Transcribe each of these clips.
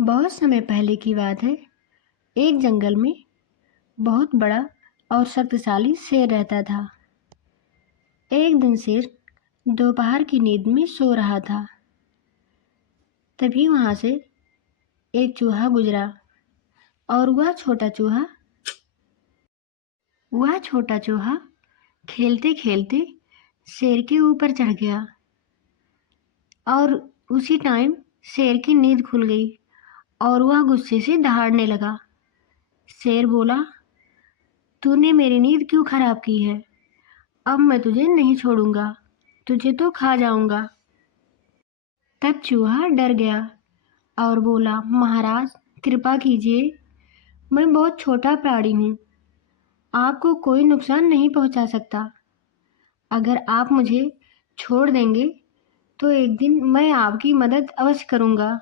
बहुत समय पहले की बात है। एक जंगल में बहुत बड़ा और शक्तिशाली शेर रहता था। एक दिन शेर दोपहर की नींद में सो रहा था। तभी वहां से एक चूहा गुजरा और वह छोटा चूहा खेलते खेलते शेर के ऊपर चढ़ गया और उसी टाइम शेर की नींद खुल गई और वह गुस्से से दहाड़ने लगा। शेर बोला, तूने मेरी नींद क्यों खराब की है? अब मैं तुझे नहीं छोड़ूंगा, तुझे तो खा जाऊंगा। तब चूहा डर गया और बोला, महाराज कृपा कीजिए, मैं बहुत छोटा प्राणी हूँ, आपको कोई नुकसान नहीं पहुंचा सकता। अगर आप मुझे छोड़ देंगे तो एक दिन मैं आपकी मदद अवश्य करूंगा।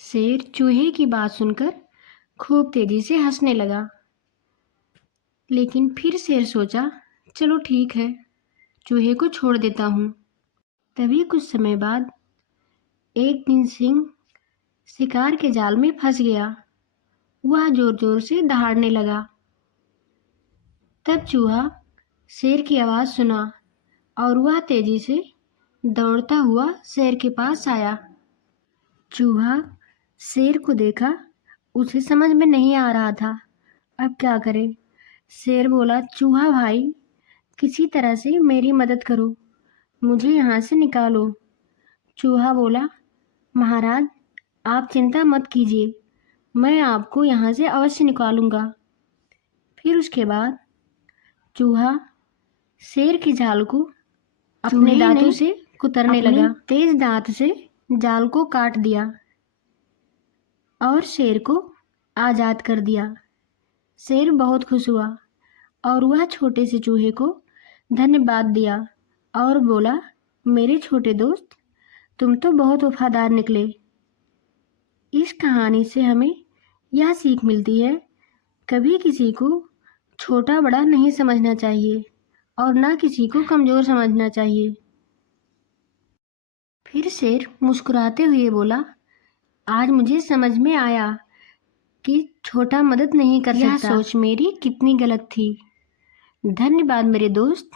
शेर चूहे की बात सुनकर खूब तेजी से हंसने लगा। लेकिन फिर शेर सोचा, चलो ठीक है, चूहे को छोड़ देता हूँ। तभी कुछ समय बाद एक दिन सिंह शिकार के जाल में फंस गया। वह जोर जोर से दहाड़ने लगा। तब चूहा शेर की आवाज़ सुना और वह तेजी से दौड़ता हुआ शेर के पास आया। चूहा शेर को देखा, उसे समझ में नहीं आ रहा था अब क्या करे। शेर बोला, चूहा भाई, किसी तरह से मेरी मदद करो, मुझे यहाँ से निकालो। चूहा बोला, महाराज आप चिंता मत कीजिए, मैं आपको यहाँ से अवश्य निकालूंगा। फिर उसके बाद चूहा शेर की जाल को अपने दांतों से कुतरने लगा। तेज दांत से जाल को काट दिया और शेर को आज़ाद कर दिया। शेर बहुत खुश हुआ और वह छोटे से चूहे को धन्यवाद दिया और बोला, मेरे छोटे दोस्त, तुम तो बहुत वफादार निकले। इस कहानी से हमें यह सीख मिलती है, कभी किसी को छोटा बड़ा नहीं समझना चाहिए और ना किसी को कमज़ोर समझना चाहिए। फिर शेर मुस्कुराते हुए बोला, आज मुझे समझ में आया कि छोटा मदद नहीं कर सकता। यह सोच मेरी कितनी गलत थी। धन्यवाद मेरे दोस्त।